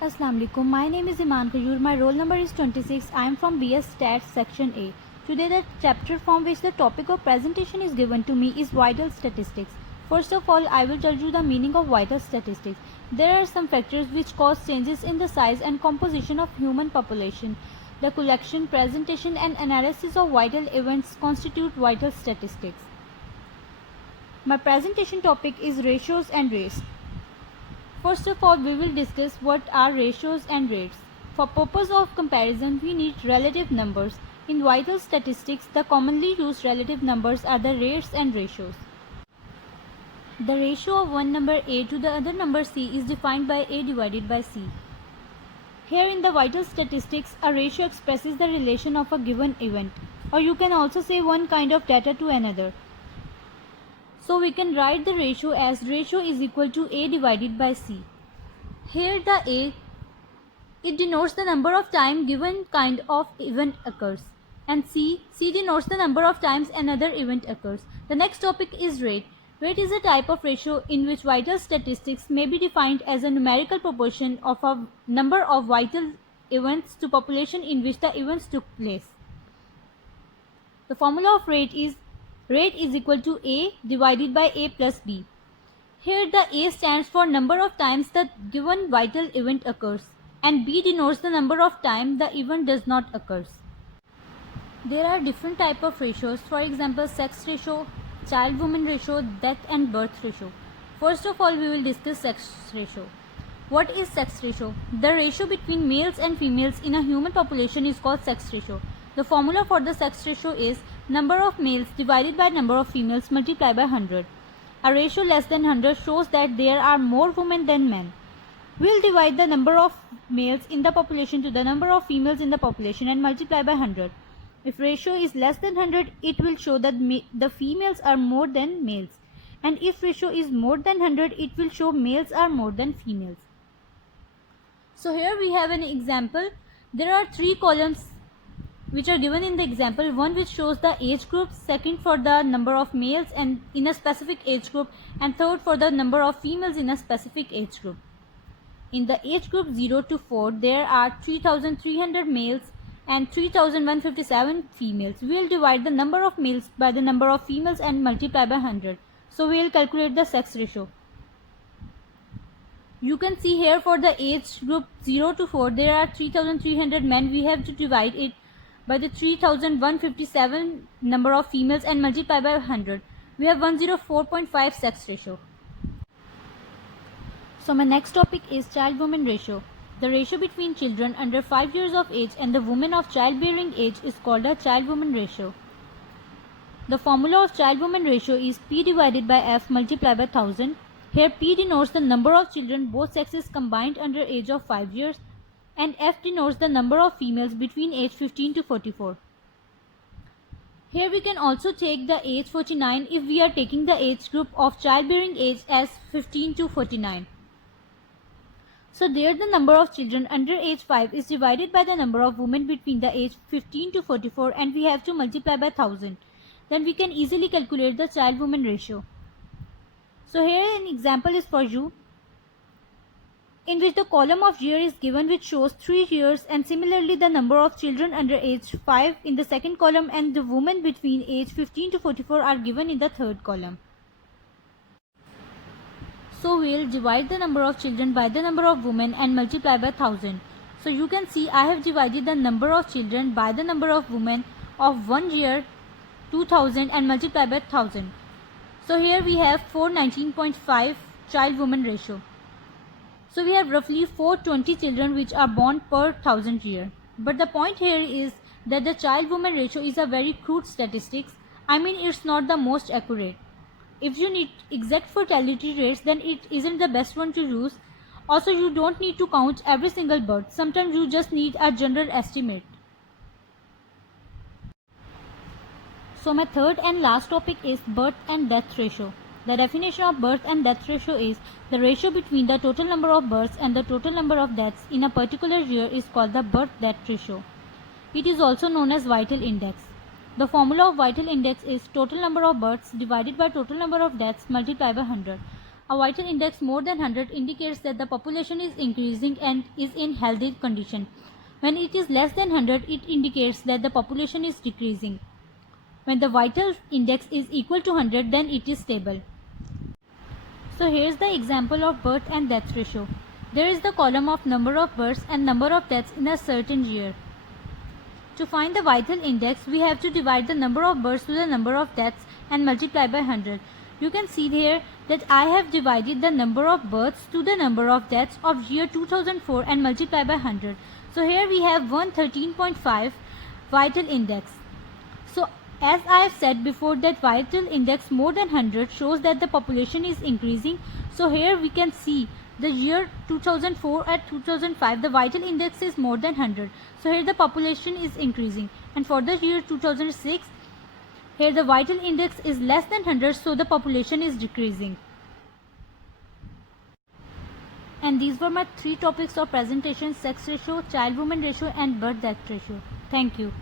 Assalamu alaikum. My name is Iman Kayur. My roll number is 26. I am from BS Stats Section A. Today the chapter from which the topic of presentation is given to me is vital statistics. First of all, I will tell you the meaning of vital statistics. There are some factors which cause changes in the size and composition of human population. The collection, presentation and analysis of vital events constitute vital statistics. My presentation topic is ratios and rates. First of all, we will discuss what are ratios and rates. For purpose of comparison, we need relative numbers. In vital statistics, the commonly used relative numbers are the rates and ratios. The ratio of one number A to the other number C is defined by A divided by C. Here in the vital statistics, a ratio expresses the relation of a given event, or you can also say one kind of data to another. So we can write the ratio as ratio is equal to A divided by C. Here the A, it denotes the number of times given kind of event occurs, and C denotes the number of times another event occurs. The next topic is rate. Rate is a type of ratio in which vital statistics may be defined as a numerical proportion of a number of vital events to population in which the events took place. The formula of rate is equal to A divided by A plus B. Here the A stands for number of times the given vital event occurs, and B denotes the number of times the event does not occur. There are different types of ratios, for example sex ratio, child-woman ratio, death and birth ratio. First of all, we will discuss sex ratio. What is sex ratio? The ratio between males and females in a human population is called sex ratio. The formula for the sex ratio is number of males divided by number of females multiplied by 100. A ratio less than 100 shows that there are more women than men. We will divide the number of males in the population to the number of females in the population and multiply by 100. If ratio is less than 100, it will show that the females are more than males. And if ratio is more than 100, it will show males are more than females. So here we have an example. There are three columns which are given in the example. One which shows the age group, second for the number of males and in a specific age group, and third for the number of females in a specific age group. In the age group 0 to 4, there are 3,300 males and 3,157 females. We will divide the number of males by the number of females and multiply by 100. So we will calculate the sex ratio. You can see here for the age group 0 to 4, there are 3,300 men. We have to divide it by the 3,157 number of females and multiply by 100. We have 104.5 sex ratio. So my next topic is child-woman ratio. The ratio between children under 5 years of age and the women of childbearing age is called a child-woman ratio. The formula of child-woman ratio is P divided by F multiplied by 1000. Here P denotes the number of children both sexes combined under age of 5 years, and F denotes the number of females between age 15 to 44. Here we can also take the age 49 if we are taking the age group of childbearing age as 15 to 49. So there the number of children under age 5 is divided by the number of women between the age 15 to 44, and we have to multiply by 1000. Then we can easily calculate the child-woman ratio. So here an example is for you, in which the column of year is given which shows 3 years, and similarly the number of children under age 5 in the second column and the women between age 15 to 44 are given in the third column. So we will divide the number of children by the number of women and multiply by 1000. So you can see I have divided the number of children by the number of women of 1 year 2000 and multiply by 1000. So here we have 419.5 child-woman ratio. So we have roughly 420 children which are born per 1000 year. But the point here is that the child-woman ratio is a very crude statistics. I mean, it's not the most accurate. If you need exact fertility rates, then it isn't the best one to use. Also, you don't need to count every single birth. Sometimes you just need a general estimate. So my third and last topic is birth and death ratio. The definition of birth and death ratio is the ratio between the total number of births and the total number of deaths in a particular year is called the birth-death ratio. It is also known as vital index. The formula of vital index is total number of births divided by total number of deaths multiplied by 100. A vital index more than 100 indicates that the population is increasing and is in healthy condition. When it is less than 100, it indicates that the population is decreasing. When the vital index is equal to 100, then it is stable. So here's the example of birth and death ratio. There is the column of number of births and number of deaths in a certain year. To find the vital index, we have to divide the number of births to the number of deaths and multiply by 100. You can see here that I have divided the number of births to the number of deaths of year 2004 and multiply by 100. So here we have 113.5 vital index. So as I have said before that vital index more than 100 shows that the population is increasing. So here we can see the year 2004 at 2005 the vital index is more than 100. So here the population is increasing, and for the year 2006 here the vital index is less than 100, so the population is decreasing. And these were my 3 topics of presentation: sex ratio, child woman ratio and birth death ratio. Thank you.